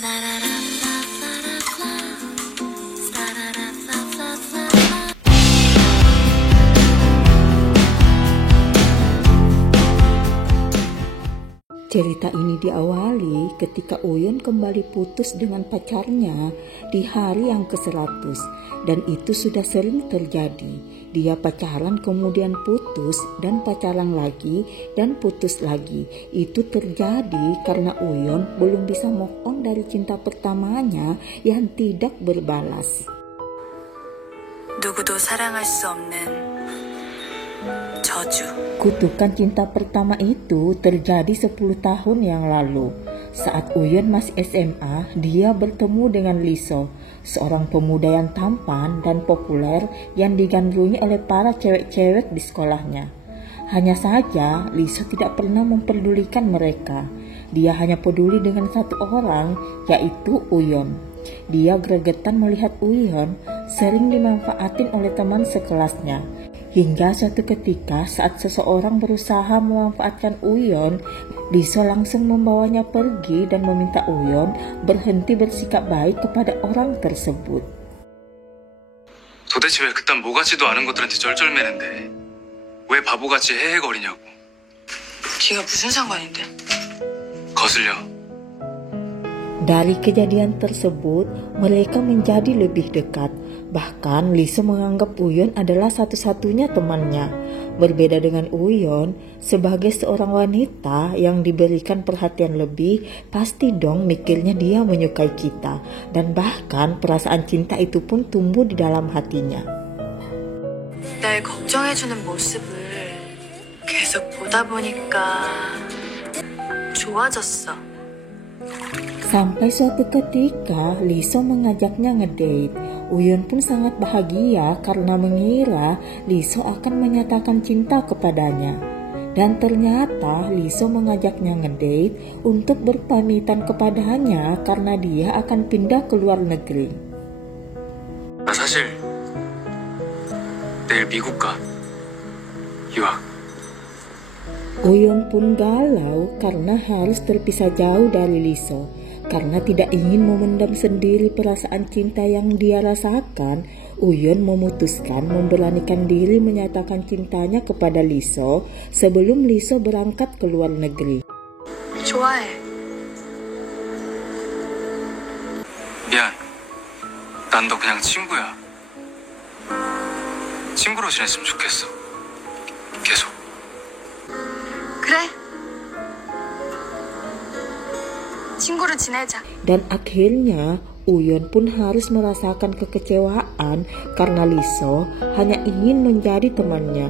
Cerita ini diawali ketika Uyon kembali putus dengan pacarnya di hari yang ke-100, dan itu sudah sering terjadi. Dia pacaran kemudian putus dan pacaran lagi dan putus lagi. Itu terjadi karena Uyon belum bisa move on dari cinta pertamanya yang tidak berbalas. 누구도 사랑할 수 없는 저주. Kutukan cinta pertama itu terjadi 10 tahun yang lalu. Saat Uyon masih SMA, dia bertemu dengan Liso, seorang pemuda yang tampan dan populer yang digandrungi oleh para cewek-cewek di sekolahnya. Hanya saja, Liso tidak pernah memperdulikan mereka. Dia hanya peduli dengan satu orang, yaitu Uyon. Dia gregetan melihat Uyon sering dimanfaatin oleh teman sekelasnya. Hingga suatu ketika saat seseorang berusaha memanfaatkan Uyon, Liso langsung membawanya pergi dan meminta Uyon berhenti bersikap baik kepada orang tersebut. 도대체 왜 그딴 뭐 같지도 않은 것들한테 쩔쩔매는데 왜 바보같이 헤헤거리냐고. 네가 무슨 상관인데? 거슬려. Dari kejadian tersebut, mereka menjadi lebih dekat. Bahkan Liso menganggap Uyon adalah satu-satunya temannya. Berbeda dengan Uyon, sebagai seorang wanita yang diberikan perhatian lebih, pasti dong mikirnya dia menyukai kita. Dan bahkan perasaan cinta itu pun tumbuh di dalam hatinya. 날 걱정해주는 모습을 계속 보다 보니까 좋아졌어. Sampai suatu ketika Liso mengajaknya ngedate. Uyon pun sangat bahagia karena mengira Liso akan menyatakan cinta kepadanya. Dan ternyata Liso mengajaknya ngedate untuk berpamitan kepadanya karena dia akan pindah ke luar negeri. 나 사실 내일 미국 가. 유학. Uyon pun galau karena harus terpisah jauh dari Liso. Karena tidak ingin memendam sendiri perasaan cinta yang dia rasakan, Uyon memutuskan memberanikan diri menyatakan cintanya kepada Liso sebelum Liso berangkat ke luar negeri. 좋아해. 미안. 난 너 그냥 친구야. 친구로 지냈으면 좋겠어. 계속. 그래. 친구로 지내자. Dan akhirnya Uyon pun harus merasakan kekecewaan karena Liso hanya ingin menjadi temannya.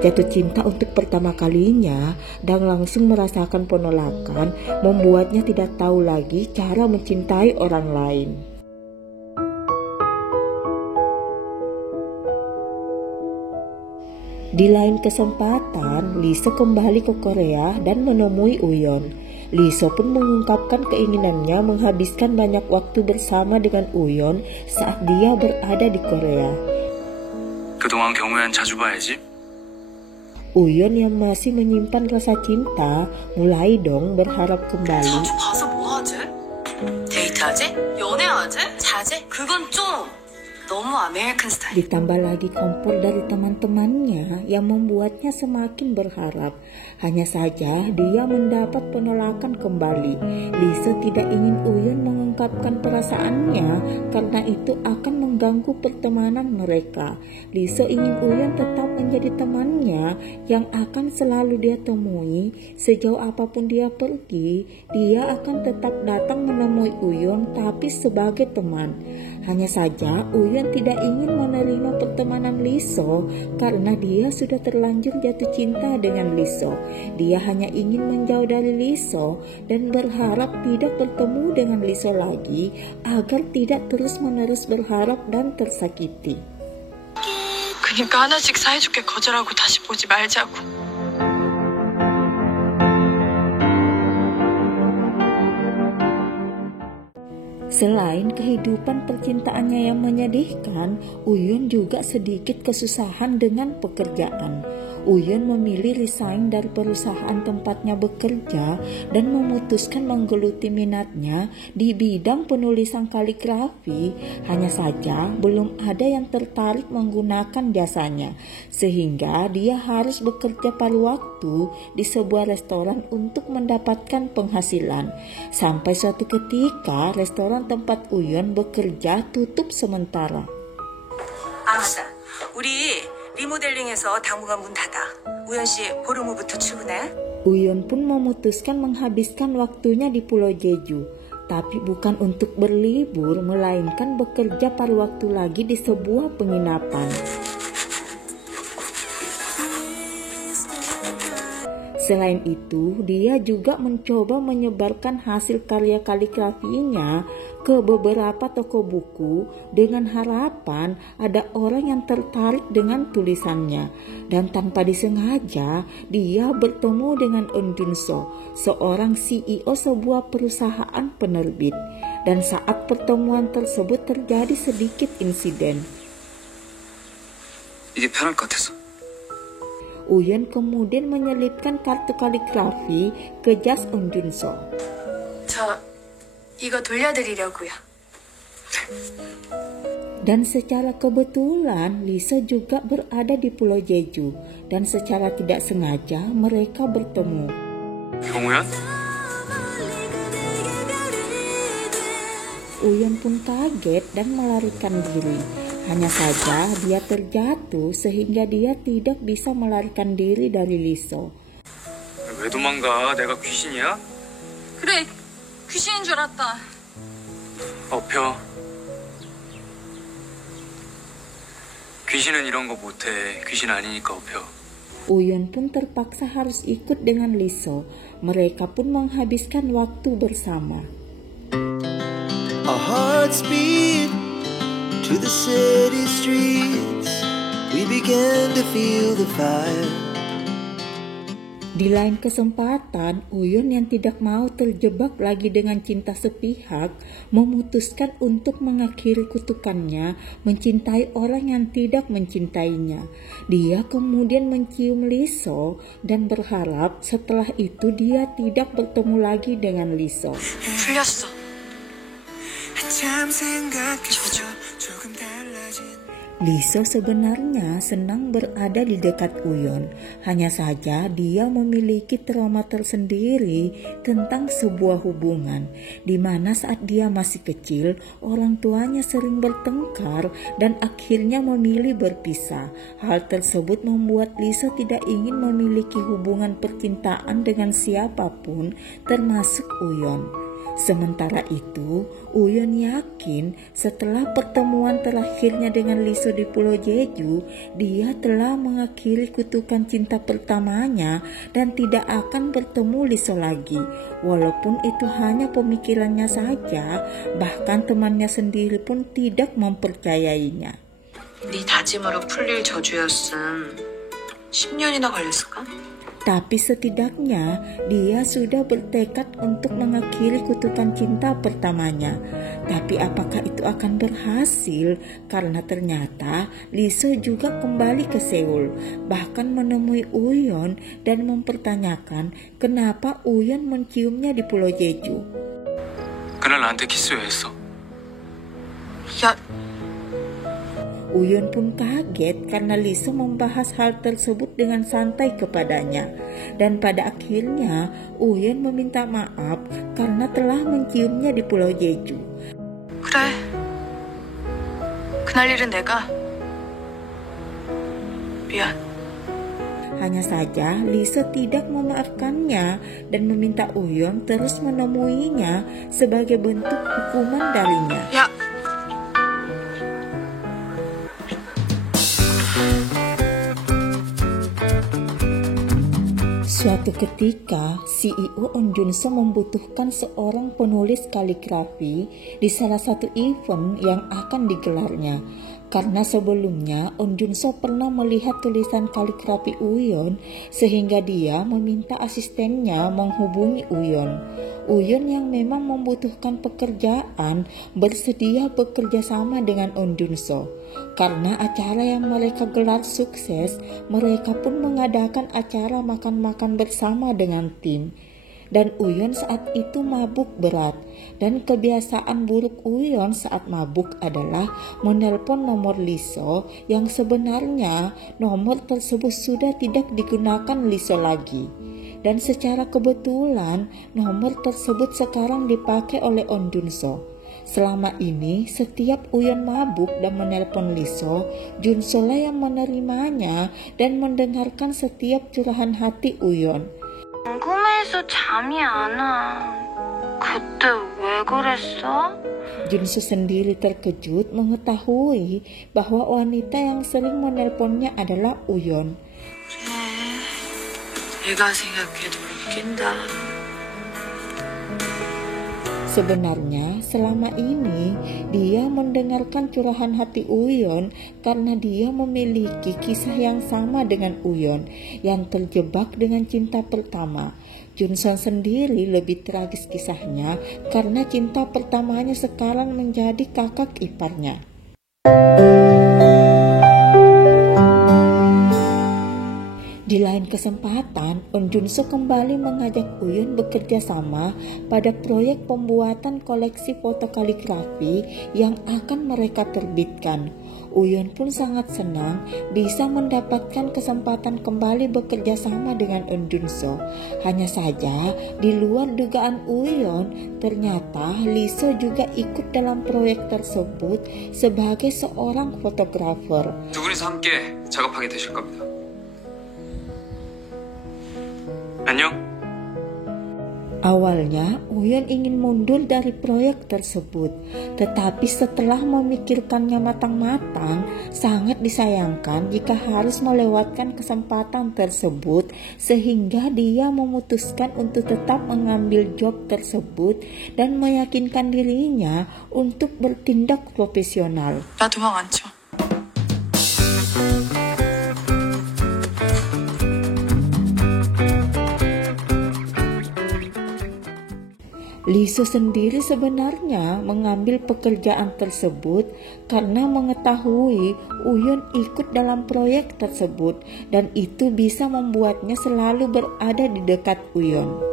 Jatuh cinta untuk pertama kalinya dan langsung merasakan penolakan membuatnya tidak tahu lagi cara mencintai orang lain. Di lain kesempatan, Liso kembali ke Korea dan menemui Uyon. Liso pun mengungkapkan keinginannya menghabiskan banyak waktu bersama dengan Uyon saat dia berada di Korea. 그동안 경우엔 자주 봐야지. Uyon yang masih menyimpan rasa cinta mulai dong berharap kembali. 자주 봐서 뭐 하지? 데이트하지? 연애하지? 자지? 그건 좀 너무 아메리칸 스타일. Ditambah lagi kompor dari teman-temannya yang membuatnya semakin berharap. Hanya saja dia mendapat penolakan kembali. Liso tidak ingin Uyon mengungkapkan perasaannya karena itu akan mengganggu pertemanan mereka. Liso ingin Uyon tetap menjadi temannya yang akan selalu dia temui. Sejauh apapun dia pergi, dia akan tetap datang menemui Uyon tapi sebagai teman. Hanya saja Uyon tidak ingin menerima pertemanan Liso karena dia sudah terlanjur jatuh cinta dengan Liso. Dia hanya ingin menjauh dari Liso dan berharap tidak bertemu dengan Liso lagi agar tidak terus-menerus berharap dan tersakiti. 그러니까 하나씩 사이좋게 거절하고 다시 보지 말자고. Selain kehidupan percintaannya yang menyedihkan, Uyon juga sedikit kesusahan dengan pekerjaan. Uyeon memilih resign dari perusahaan tempatnya bekerja dan memutuskan menggeluti minatnya di bidang penulisan kaligrafi. Hanya saja belum ada yang tertarik menggunakan jasanya, sehingga dia harus bekerja paruh waktu di sebuah restoran untuk mendapatkan penghasilan. Sampai suatu ketika restoran tempat Uyeon bekerja tutup sementara. 아, 맞다. 우리 리모델링해서 당분간 문 닫아. 우연 씨 보름 후부터 출근해. Uyeon pun memutuskan menghabiskan waktunya di Pulau Jeju, tapi bukan untuk berlibur, melainkan bekerja paruh waktu lagi di sebuah penginapan. Selain itu, dia juga mencoba menyebarkan hasil karya kaligrafinya ke beberapa toko buku dengan harapan ada orang yang tertarik dengan tulisannya. Dan tanpa disengaja, dia bertemu dengan Eun Jun-so, seorang CEO sebuah perusahaan penerbit. Dan saat pertemuan tersebut terjadi sedikit insiden. 이게 편할 것 같아서. Uyeon kemudian menyelipkan kartu kaligrafi ke jas Eun Jun-so. 저 이거 돌려드리려고요. Dan secara kebetulan Lisa juga berada di Pulau Jeju dan secara tidak sengaja mereka bertemu. 경우연? Uyeon pun kaget dan melarikan diri. Hanya saja dia terjatuh sehingga dia tidak bisa melarikan diri dari Lisa. 왜 도망가? 내가 귀신이야? 그래, 귀신인 줄 알았다. 엎혀. 귀신은 이런 거 못해. 귀신 아니니까 엎혀. Uyeon pun terpaksa harus ikut dengan Lisa. Mereka pun menghabiskan waktu bersama. Our hearts beat to the city streets. We began to feel the fire. Di lain kesempatan, Uyeon yang tidak mau terjebak lagi dengan cinta sepihak memutuskan untuk mengakhiri kutukannya mencintai orang yang tidak mencintainya. Dia kemudian mencium Lisa dan berharap setelah itu dia tidak bertemu lagi dengan Lisa. 풀렸어. 한참 생각했어. 조금 달라진. Lisa sebenarnya senang berada di dekat Uyeon. Hanya saja dia memiliki trauma tersendiri tentang sebuah hubungan, di mana saat dia masih kecil, orang tuanya sering bertengkar dan akhirnya memilih berpisah. Hal tersebut membuat Lisa tidak ingin memiliki hubungan percintaan dengan siapapun, termasuk Uyeon. Sementara itu, Uyeon yakin setelah pertemuan terakhirnya dengan Lisa di Pulau Jeju, dia telah mengakhiri kutukan cinta pertamanya dan tidak akan bertemu Lisa lagi. Walaupun itu hanya pemikirannya saja, bahkan temannya sendiri pun tidak mempercayainya. 네 다짐으로 풀릴 저주였음 10년이나 걸렸을까? Tapi setidaknya dia sudah bertekad untuk mengakhiri kutukan cinta pertamanya. Tapi apakah itu akan berhasil? Karena ternyata Lisa juga kembali ke Seoul, bahkan menemui Uyeon dan mempertanyakan kenapa Uyeon menciumnya di Pulau Jeju. 그날 나한테 키스 왜 했어? 야, Uyeon pun kaget karena Lisa membahas hal tersebut dengan santai kepadanya. Dan pada akhirnya Uyeon meminta maaf karena telah menciumnya di Pulau Jeju. 그래. 그날 일은 내가 미안. Hanya saja Lisa tidak memaafkannya dan meminta Uyeon terus menemuinya sebagai bentuk hukuman darinya. 야, Suatu ketika, CEO Eun Jun-so membutuhkan seorang penulis kaligrafi di salah satu event yang akan digelarnya. Karena sebelumnya On Junso pernah melihat tulisan kaligrafi Uyeon sehingga dia meminta asistennya menghubungi Uyeon. Uyeon yang memang membutuhkan pekerjaan bersedia bekerja sama dengan On Junso. Karena acara yang mereka gelar sukses, mereka pun mengadakan acara makan-makan bersama dengan tim. Dan Uyeon saat itu mabuk berat, dan kebiasaan buruk Uyeon saat mabuk adalah menelpon nomor Liso yang sebenarnya nomor tersebut sudah tidak digunakan Liso lagi. Dan secara kebetulan nomor tersebut sekarang dipakai oleh On Junso. Selama ini setiap Uyeon mabuk dan menelpon Liso, Junso lah yang menerimanya dan mendengarkan setiap curahan hati Uyeon. 궁금해서 잠이 안 와. 그때 왜 그랬어? Junso sendiri terkejut mengetahui bahwa wanita yang sering menelponnya adalah Uyeon. 내가 생각해도 웃긴다. Sebenarnya selama ini dia mendengarkan curahan hati Uyeon karena dia memiliki kisah yang sama dengan Uyeon yang terjebak dengan cinta pertama. Junso sendiri lebih tragis kisahnya karena cinta pertamanya sekarang menjadi kakak iparnya. Di lain kesempatan, On Junso kembali mengajak Uyeon bekerja sama pada proyek pembuatan koleksi foto kaligrafi yang akan mereka terbitkan. Uyeon pun sangat senang bisa mendapatkan kesempatan kembali bekerja sama dengan On Junso. Hanya saja, di luar dugaan Uyeon, ternyata Liso juga ikut dalam proyek tersebut sebagai seorang fotografer. 두 분이서 함께 작업하게 되실 겁니다. 안녕. Awalnya, Uyeon ingin mundur dari proyek tersebut, tetapi setelah memikirkannya matang-matang, sangat disayangkan jika harus melewatkan kesempatan tersebut, sehingga dia memutuskan untuk tetap mengambil job tersebut dan meyakinkan dirinya untuk bertindak profesional. 나 도망 안 쳐. Liso sendiri sebenarnya mengambil pekerjaan tersebut karena mengetahui Uyeon ikut dalam proyek tersebut dan itu bisa membuatnya selalu berada di dekat Uyeon.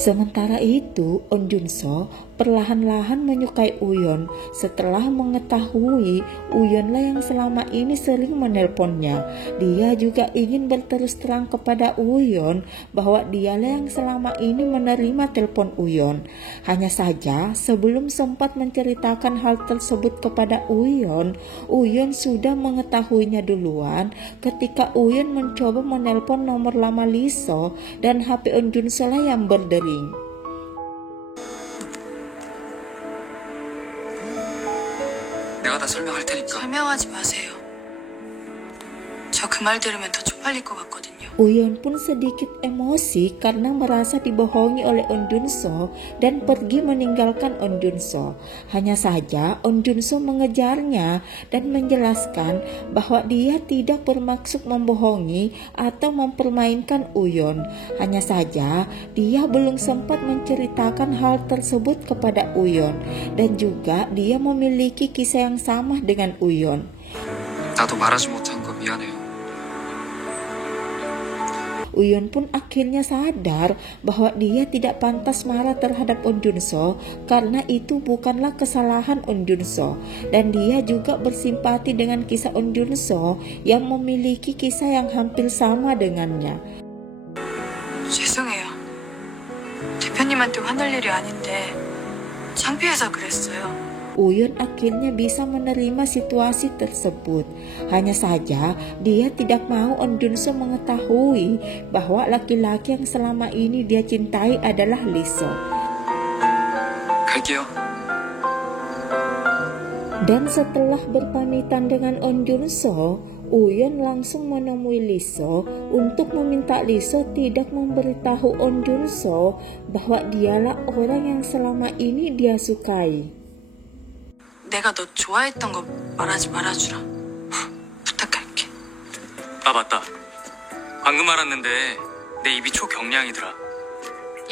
Sementara itu, On Junso perlahan-lahan menyukai Uyeon setelah mengetahui Uyeonlah yang selama ini sering menelponnya. Dia juga ingin berterus terang kepada Uyeon bahwa dialah yang selama ini menerima telepon Uyeon. Hanya saja, sebelum sempat menceritakan hal tersebut kepada Uyeon, Uyeon sudah mengetahuinya duluan ketika Uyeon mencoba menelpon nomor lama Liso dan HP On Junso lah yang berdering. 내가 다 설명할 테니까. 설명하지 마세요. 저 그 말 들으면 더 쪽팔릴 것 같거든요. Uyeon pun sedikit emosi karena merasa dibohongi oleh On Junso dan pergi meninggalkan On Junso. Hanya saja On Junso mengejarnya dan menjelaskan bahwa dia tidak bermaksud membohongi atau mempermainkan Uyeon. Hanya saja dia belum sempat menceritakan hal tersebut kepada Uyeon dan juga dia memiliki kisah yang sama dengan Uyeon. 나도 말하지 못한 거 미안해요. Uyeon pun akhirnya sadar bahwa dia tidak pantas marah terhadap On Junso karena itu bukanlah kesalahan On Junso, dan dia juga bersimpati dengan kisah On Junso yang memiliki kisah yang hampir sama dengannya. 죄송해요. 대표님한테 화낼 일이 아닌데 창피해서 그랬어요. Uyeon akhirnya bisa menerima situasi tersebut. Hanya saja dia tidak mau On Junso mengetahui bahwa laki-laki yang selama ini dia cintai adalah Liso. 갈게요. Dan setelah berpamitan dengan On Junso, Uyeon langsung menemui Liso untuk meminta Liso tidak memberitahu On Junso bahwa dialah orang yang selama ini dia sukai. 내가 너 좋아했던 거 말하지 말아주라. 부탁할게. 아, 맞다. 방금 알았는데 내 입이 초경량이더라.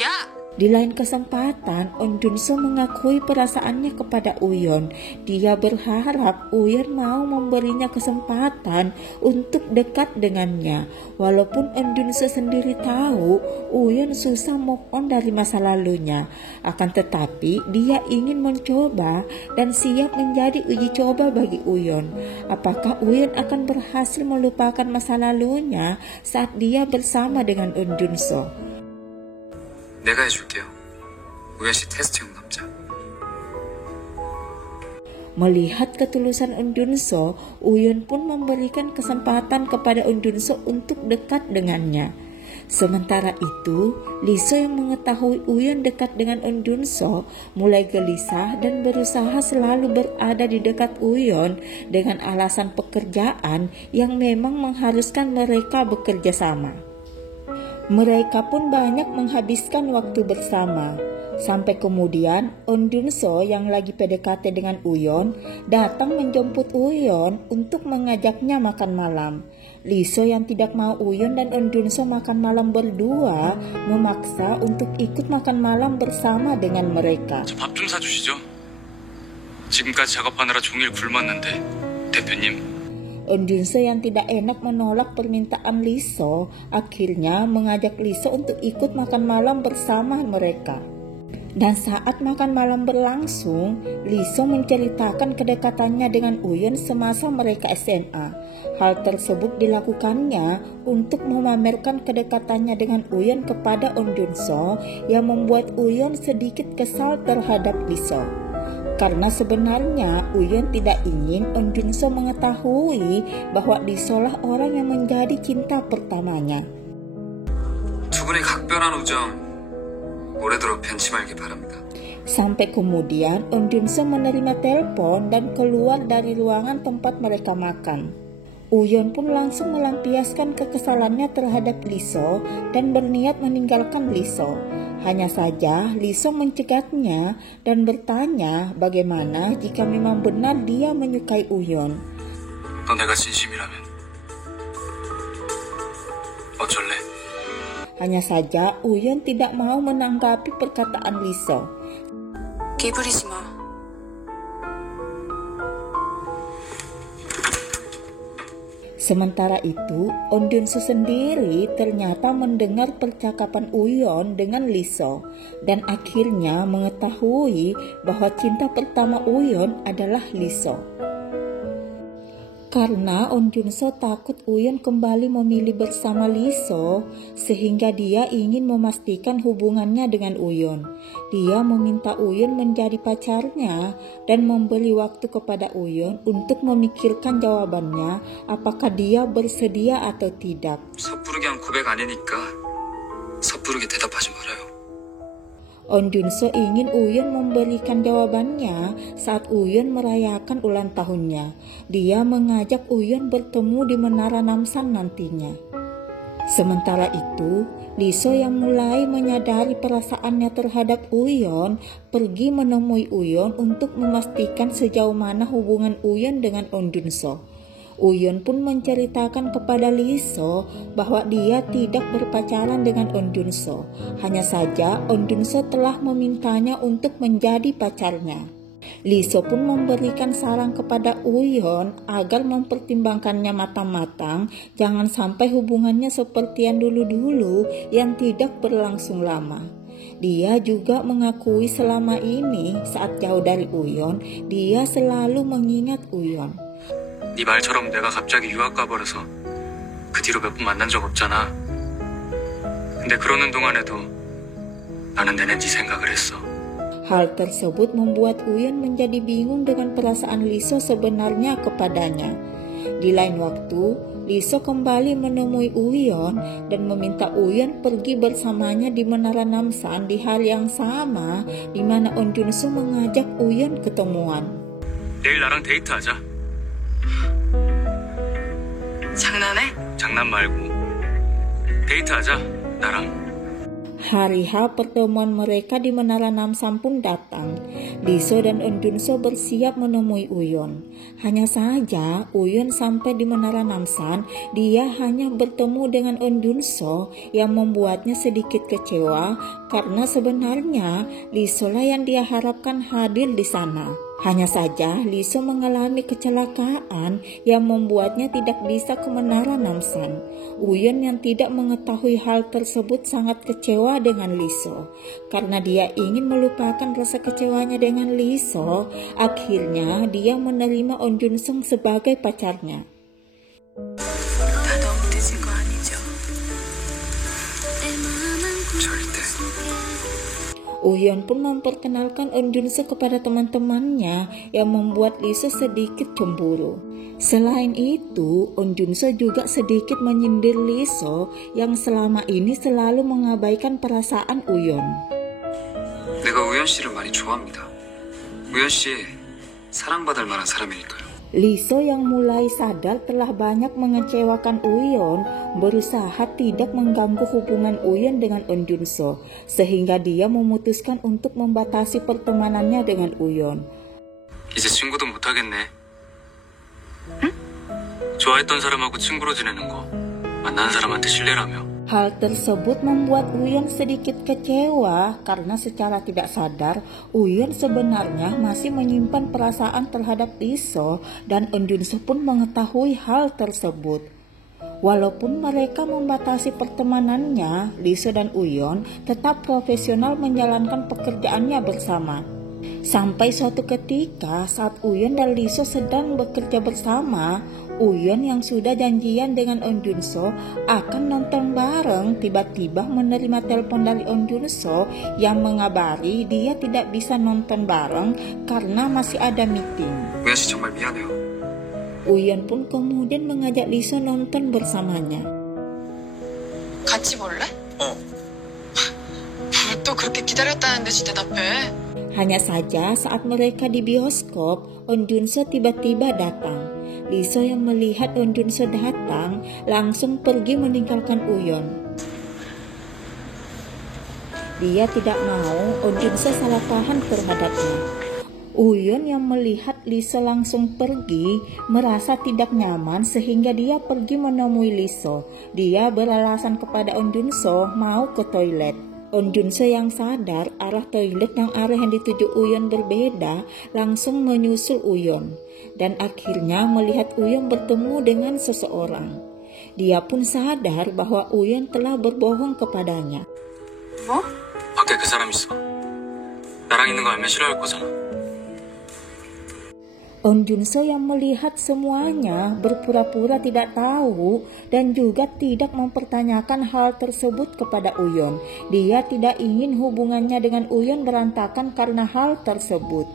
야! Di lain kesempatan, On Junso mengakui perasaannya kepada Uyon. Dia berharap Uyon mau memberinya kesempatan untuk dekat dengannya. Walaupun On Junso sendiri tahu Uyon susah move on dari masa lalunya. Akan tetapi dia ingin mencoba dan siap menjadi uji coba bagi Uyon. Apakah Uyon akan berhasil melupakan masa lalunya saat dia bersama dengan On Junso? 내가 해줄게요. 우현 씨 테스트용 남자. Melihat ketulusan On Junso, Uyon pun memberikan kesempatan kepada On Junso untuk dekat dengannya. Sementara itu, Lee So yang mengetahui Uyon dekat dengan On Junso mulai gelisah dan berusaha selalu berada di dekat Uyon dengan alasan pekerjaan yang memang mengharuskan mereka bekerja sama. Mereka pun banyak menghabiskan waktu bersama. Sampai kemudian On Junso yang lagi PDKT dengan Uyon datang menjemput Uyon untuk mengajaknya makan malam. Lee So yang tidak mau Uyon dan On Junso makan malam berdua memaksa untuk ikut makan malam bersama dengan mereka. 저 밥 좀 사주시죠. 지금까지 작업하느라 종일 굶었는데 대표님. On Junso yang tidak enak menolak permintaan Lee So akhirnya mengajak Lee So untuk ikut makan malam bersama mereka. Dan saat makan malam berlangsung, Lee So menceritakan kedekatannya dengan Uyon semasa mereka SMA. Hal tersebut dilakukannya untuk memamerkan kedekatannya dengan Uyon kepada On Junso yang membuat Uyon sedikit kesal terhadap Lee So. Karena sebenarnya Uyon tidak ingin On Junso mengetahui bahwa Lee So lah orang yang menjadi cinta pertamanya. 두 분의 각별한 우정 오래도록 변치 말기 바랍니다. Sampai kemudian On Junso menerima telepon dan keluar dari ruangan tempat mereka makan. Uyon pun langsung melampiaskan kekesalannya terhadap Lee So dan berniat meninggalkan Lee So. Hanya saja Lee So mencegatnya dan bertanya bagaimana jika memang benar dia menyukai Uyon. 너 내가 진심이라면 어쩔래? Hanya saja Uyon tidak mau menanggapi perkataan Lee So. 끼부리지 마. Sementara itu, On Junso sendiri ternyata mendengar percakapan Uyon dengan Lee So dan akhirnya mengetahui bahwa cinta pertama Uyon adalah Lee So. Karena On Junso takut Uyon kembali memilih bersama Lee So, sehingga dia ingin memastikan hubungannya dengan Uyon. Dia meminta Uyon menjadi pacarnya dan memberi waktu kepada Uyon untuk memikirkan jawabannya apakah dia bersedia atau tidak. 섣부르게 한 고백 아니니까 섣부르게 대답하지 말아요. On Junso ingin Uyon memberikan jawabannya saat Uyon merayakan ulang tahunnya. Dia mengajak Uyon bertemu di Menara Namsan nantinya. Sementara itu, Lee So yang mulai menyadari perasaannya terhadap Uyon pergi menemui Uyon untuk memastikan sejauh mana hubungan Uyon dengan On Junso. Uyon pun menceritakan kepada Lee So bahwa dia tidak berpacaran dengan On Junso. Hanya saja On Junso telah memintanya untuk menjadi pacarnya. Lee So pun memberikan saran kepada Uyon agar mempertimbangkannya matang-matang, jangan sampai hubungannya seperti yang dulu-dulu yang tidak berlangsung lama. Dia juga mengakui selama ini saat jauh dari Uyon, dia selalu mengingat Uyon. 네 말처럼 내가 갑자기 유학 가버려서 그 뒤로 몇 번 만난 적 없잖아. 근데 그러는 동안에도 나는 내내 네 생각을 했어. Hal tersebut membuat Uyon menjadi bingung dengan perasaan Lee So sebenarnya kepadanya. Di lain waktu, Lee So kembali menemui Uyon dan meminta Uyon pergi bersamanya di Menara Namsan di hari yang sama di mana On Junso mengajak Uyon ketemuan. 내일 나랑 데이트하자. 장난해? 장난 말고 데이트하자 나랑. Hari H pertemuan mereka di Menara Namsan pun datang. Liso dan Eun Junso bersiap menemui Uyon. Hanya saja Uyon sampai di Menara Namsan, dia hanya bertemu dengan Eun Junso yang membuatnya sedikit kecewa karena sebenarnya Liso lah yang dia harapkan hadir di sana. Hanya saja Liso mengalami kecelakaan yang membuatnya tidak bisa ke Menara Namsan. Uyon yang tidak mengetahui hal tersebut sangat kecewa dengan Liso. Karena dia ingin melupakan rasa kecewanya dengan Liso, akhirnya dia menerima Eun Junso sebagai pacarnya. 다 너무 늦은 거 아니죠? 절대. Uyon pun memperkenalkan Eun Junso kepada teman-temannya yang membuat Liso sedikit cemburu. Selain itu, Eun Junso juga sedikit menyindir Liso yang selama ini selalu mengabaikan perasaan Uyon. 내가 우연 씨를 많이 좋아합니다. 우연 씨 사랑받을 만한 사람이니까요. Liso yang mulai sadar telah banyak mengecewakan Uyon berusaha tidak mengganggu hubungan Uyon dengan Eun Junso, sehingga dia memutuskan untuk membatasi pertemanannya dengan Uyon. 이제 친구도 못하겠네. 응? 좋아했던 사람하고 친구로 지내는 거 만나는 사람한테 신뢰라며. Hal tersebut membuat Uyon sedikit kecewa karena secara tidak sadar Uyon sebenarnya masih menyimpan perasaan terhadap Liso dan Eun Junso pun mengetahui hal tersebut. Walaupun mereka membatasi pertemanannya, Liso dan Uyon tetap profesional menjalankan pekerjaannya bersama. Sampai suatu ketika saat Uyon dan Liso sedang bekerja bersama, Uyon yang sudah janjian dengan Eun Junso akan nonton bareng tiba-tiba menerima telepon dari Eun Junso yang mengabari dia tidak bisa nonton bareng karena masih ada meeting. 우연 씨 정말 미안해요. Uyon pun kemudian mengajak Liso nonton bersamanya. 같이 볼래? 어. 뭘 또 그렇게 기다렸다는 듯이 대답해. Hanya saja saat mereka di bioskop, Eun Junso tiba-tiba datang. Liso yang melihat Eun Junso datang langsung pergi meninggalkan Uyon. Dia tidak mau Eun Junso salah paham terhadapnya. Uyon yang melihat Liso langsung pergi merasa tidak nyaman sehingga dia pergi menemui Liso. Dia beralasan kepada Eun Junso mau ke toilet. Eun Junso yang sadar arah toilet yang arah yang dituju Uyon berbeda langsung menyusul Uyon dan akhirnya melihat Uyon bertemu dengan seseorang. Dia pun sadar bahwa Uyon telah berbohong kepadanya. 뭐? 밖에 그 사람 있어. 나랑 있는 거 알면 싫어할 거잖아. Eun Junso yang melihat semuanya berpura-pura tidak tahu dan juga tidak mempertanyakan hal tersebut kepada Uyon. Dia tidak ingin hubungannya dengan Uyon berantakan karena hal tersebut.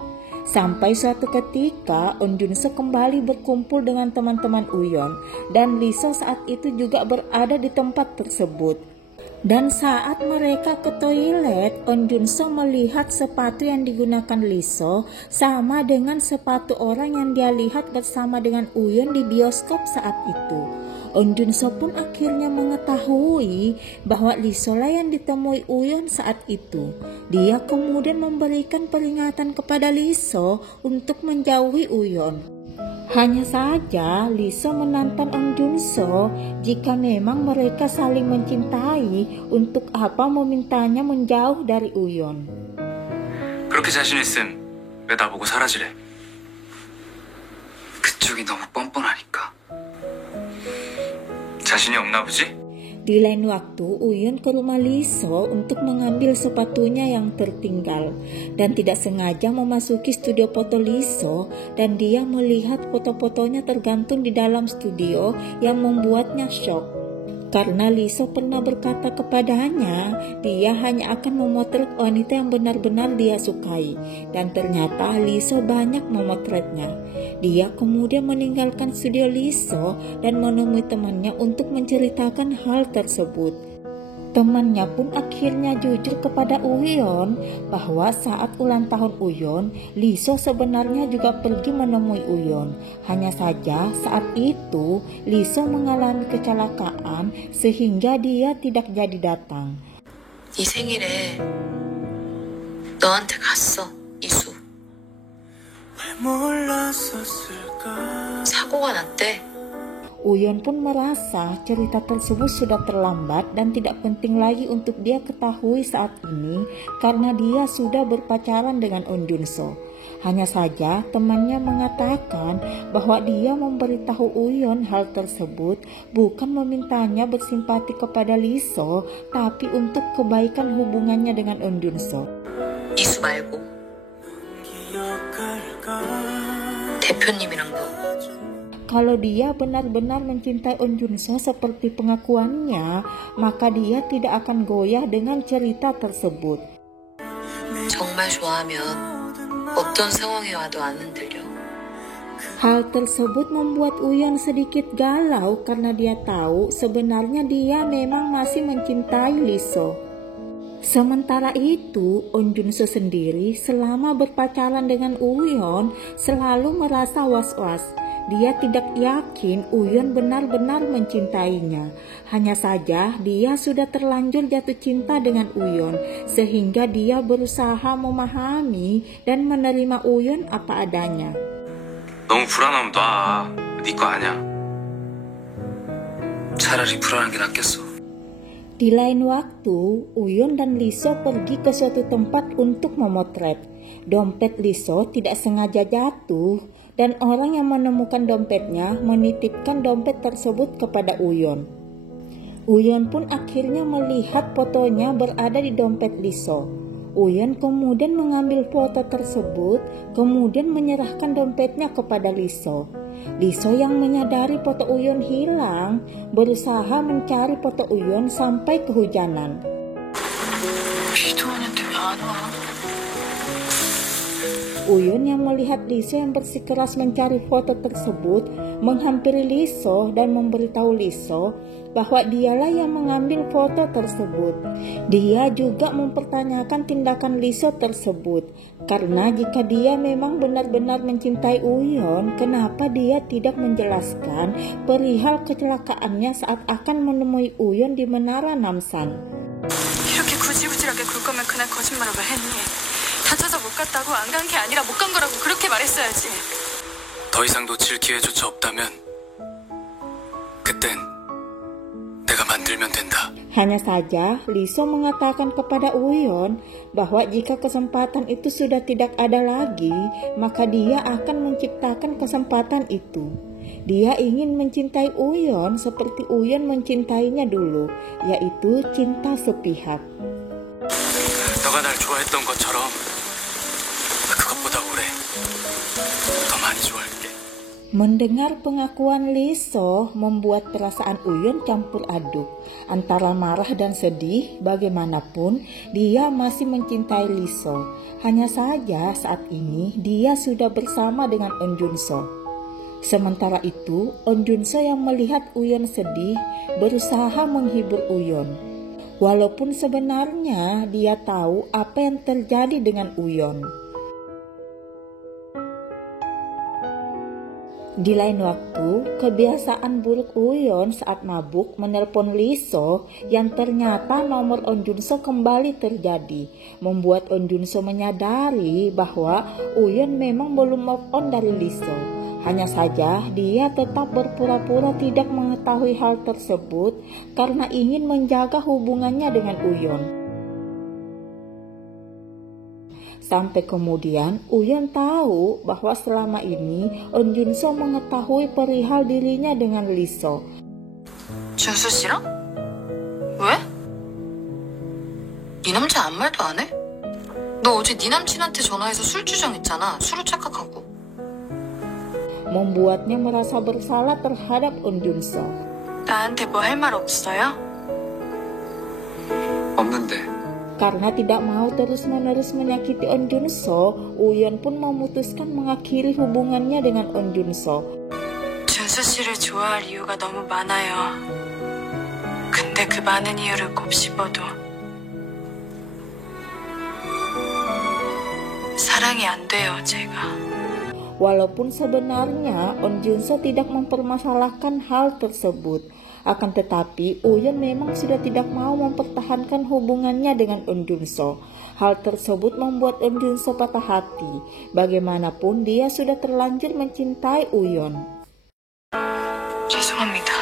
Sampai suatu ketika Eun Junso kembali berkumpul dengan teman-teman Uyon dan Liso saat itu juga berada di tempat tersebut. Dan saat mereka ke toilet, Eun Junso melihat sepatu yang digunakan Liso sama dengan sepatu orang yang dia lihat bersama dengan Uyon di bioskop saat itu. Eun Junso pun akhirnya mengetahui bahwa Liso lah yang ditemui Uyon saat itu. Dia kemudian memberikan peringatan kepada Liso untuk menjauhi Uyon. Hanya saja Liso menantang Eun Junso jika memang mereka saling mencintai, untuk apa memintanya menjauh dari Uyon. 그렇게 자신 있음 왜 나보고 사라지래? 그쪽이 너무 뻔뻔하니까. 자신이 없나 보지? Di lain waktu, Uyon ke rumah Liso untuk mengambil sepatunya yang tertinggal dan tidak sengaja memasuki studio foto Liso dan dia melihat foto-fotonya tergantung di dalam studio yang membuatnya shock. Karena Liso pernah berkata kepadanya, dia hanya akan memotret wanita yang benar-benar dia sukai. Dan ternyata Liso banyak memotretnya. Dia kemudian meninggalkan studio Liso dan menemui temannya untuk menceritakan hal tersebut. Temannya pun akhirnya jujur kepada Uyon bahwa saat ulang tahun Uyon, Liso sebenarnya juga pergi menemui Uyon. Hanya saja saat itu Liso mengalami kecelakaan sehingga dia tidak jadi datang. 네 생일에 너한테 갔어, 이수. 몰랐었을까. 사고가 났대. Uyon pun merasa cerita tersebut sudah terlambat dan tidak penting lagi untuk dia ketahui saat ini karena dia sudah berpacaran dengan On Junso. Hanya saja temannya mengatakan bahwa dia memberitahu Uyon hal tersebut bukan memintanya bersimpati kepada Lee-so, tapi untuk kebaikan hubungannya dengan On Junso. 이수 말고 대표님이랑도. Kalau dia benar-benar mencintai On Junso seperti pengakuannya, maka dia tidak akan goyah dengan cerita tersebut. 정말 좋아하면 어떤 상황에 와도 안 흔들려. Hal tersebut membuat Uyon sedikit galau karena dia tahu sebenarnya dia memang masih mencintai Lee-so. Sementara itu, On Junso sendiri selama berpacaran dengan Uyon selalu merasa was-was. Dia tidak yakin Uyon benar-benar mencintainya. Hanya saja dia sudah terlanjur jatuh cinta dengan Uyon, sehingga dia berusaha memahami dan menerima Uyon apa adanya. 너무 불안하면 놔. 네 거 아니야. 차라리 불안한 게 낫겠어. Di lain waktu, Uyon dan Lee-so pergi ke suatu tempat untuk memotret. Dompet Lee-so tidak sengaja jatuh dan orang yang menemukan dompetnya menitipkan dompet tersebut kepada Uyon. Uyon pun akhirnya melihat fotonya berada di dompet Lee-so. Uyon kemudian mengambil foto tersebut, kemudian menyerahkan dompetnya kepada Lee-so. Lee-so yang menyadari foto Uyon hilang, berusaha mencari foto Uyon sampai kehujanan. 비도 오는데 왜 안 와? Uyon yang melihat Lee-so yang bersikeras mencari foto tersebut menghampiri Lee-so dan memberitahu Lee-so bahwa dialah yang mengambil foto tersebut. Dia juga mempertanyakan tindakan Lee-so tersebut karena jika dia memang benar-benar mencintai Uyon, kenapa dia tidak menjelaskan perihal kecelakaannya saat akan menemui Uyon di Menara Namsan. 이렇게 구질구질하게 굴 거면 그날 거짓말을 왜 했니? 다쳐서 못 갔다고 안 간 게 아니라 못 간 거라고 그렇게 말했어야지. 더 이상 놓칠 기회조차 없다면 그땐 내가 만들면 된다. Hanya saja, Lee-so mengatakan kepada Uyon bahwa jika kesempatan itu sudah tidak ada lagi, maka dia akan menciptakan kesempatan itu. Dia ingin mencintai Uyon seperti Uyon mencintainya dulu, yaitu cinta sepihak. 너가 날 좋아했던 것처럼 그것보다 오래 더 많이 좋아할게. Mendengar pengakuan Lee-so membuat perasaan Uyon campur aduk. Antara marah dan sedih, bagaimanapun dia masih mencintai Lee-so. Hanya saja saat ini dia sudah bersama dengan On Junso. Sementara itu, On Junso yang melihat Uyon sedih berusaha menghibur Uyon. Walaupun sebenarnya dia tahu apa yang terjadi dengan Uyon. Di lain waktu, kebiasaan buruk Uyon saat mabuk menelpon Lee-so yang ternyata nomor On Junso kembali terjadi, membuat On Junso menyadari bahwa Uyon memang belum move on dari Lee-so. Hanya saja dia tetap berpura-pura tidak mengetahui hal tersebut karena ingin menjaga hubungannya dengan Uyon. Sampai kemudian Uyon tahu bahwa selama ini On Junso mengetahui perihal dirinya dengan Lee-so. 준수 씨랑? 왜? 네 남자 아무 말도 안 해? 너 어제 네 남친한테 전화해서 술 주정했잖아. 술을 착각하고. Membuatnya merasa bersalah terhadap On Junso. 나한테 뭐 할 말 없어요? 없는데. Karena tidak mau terus-menerus menyakiti On Junso, Uyon pun memutuskan mengakhiri hubungannya dengan On Junso. 준수 씨를 좋아할 이유가 너무 많아요. 근데 그 많은 이유를 곱씹어도 사랑이 안 돼요, 제가. Walaupun sebenarnya On Junso tidak mempermasalahkan hal tersebut, Akan tetapi, Uyun memang sudah tidak mau mempertahankan hubungannya dengan Eun Junso. Hal tersebut membuat Eun Junso patah hati. Bagaimanapun, dia sudah terlanjur mencintai Uyun. 죄송합니다.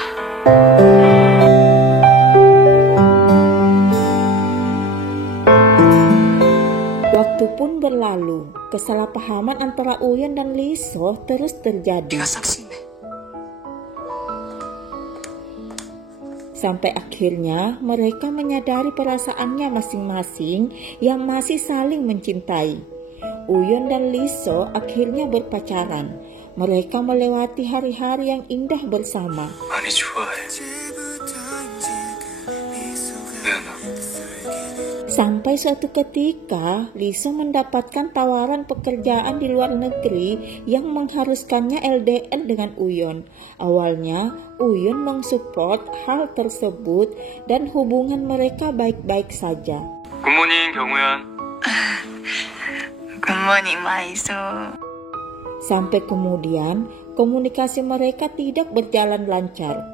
Waktu pun berlalu, kesalahpahaman antara Uyun dan Lee So terus terjadi. 네가 싹쓸이네. Sampai akhirnya mereka menyadari perasaannya masing-masing yang masih saling mencintai. Uyun dan Lee So akhirnya berpacaran. Mereka melewati hari-hari yang indah bersama. 많이 좋아해. 미안해. Sampai suatu ketika, Lee So mendapatkan tawaran pekerjaan di luar negeri yang mengharuskannya LDR dengan Uyun. Awalnya, Uyun mensupport hal tersebut dan hubungan mereka baik-baik saja. 굿모닝 경우연. 굿모닝 마이소. Sampai kemudian, komunikasi mereka tidak berjalan lancar.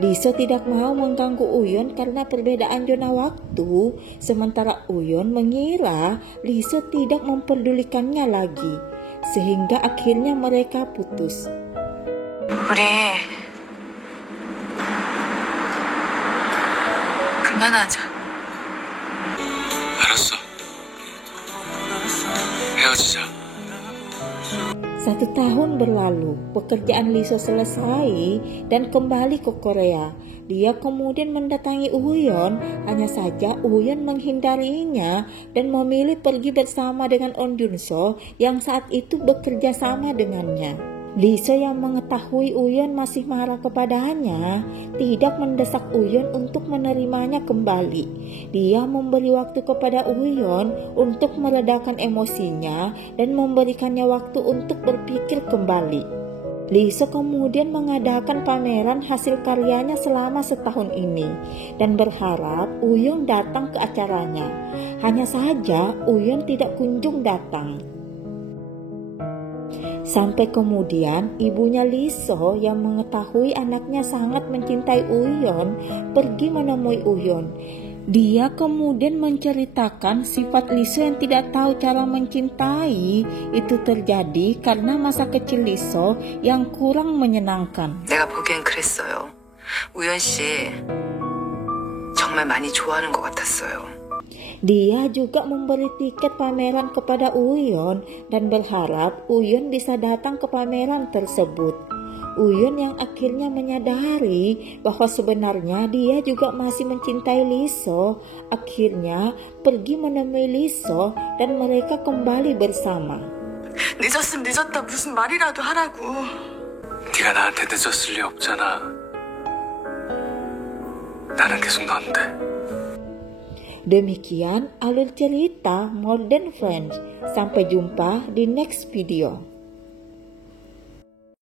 Lee So tidak mau mengganggu Uyun karena perbedaan zona waktu, sementara Uyun mengira Lee So tidak memperdulikannya lagi, sehingga akhirnya mereka putus. 우리 그만하자. 알았어. 헤어지자. 1 tahun berlalu, pekerjaan Lee So selesai dan kembali ke Korea. Dia kemudian mendatangi Uyun, hanya saja Uyun menghindarinya dan memilih pergi bersama dengan Eun Junso yang saat itu bekerja sama dengannya. Lee So yang mengetahui Uyun masih marah kepadanya, tidak mendesak Uyun untuk menerimanya kembali. Dia memberi waktu kepada Uyun untuk meredakan emosinya dan memberikannya waktu untuk berpikir kembali. Lee So kemudian mengadakan pameran hasil karyanya selama setahun ini dan berharap Uyun datang ke acaranya. Hanya saja Uyun tidak kunjung datang. Sampai kemudian ibunya Lee So yang mengetahui anaknya sangat mencintai Uyun pergi menemui Uyun. Dia kemudian menceritakan sifat Lee So yang tidak tahu cara mencintai itu terjadi karena masa kecil Lee So yang kurang menyenangkan. 내가 보기엔 그랬어요. 우연 씨 정말 많이 좋아하는 것 같았어요. Dia juga memberi tiket pameran kepada Uyun dan berharap Uyun bisa datang ke pameran tersebut. Uyun yang akhirnya menyadari bahwa sebenarnya dia juga masih mencintai Lee So, akhirnya pergi menemui Lee So dan mereka kembali bersama. 늦었으면 늦었다 무슨 말이라도 하라고. 네가 나한테 늦었을 리 없잖아. 나는 계속 넌데. Demikian alur cerita More Than Friends. Sampai jumpa di next video.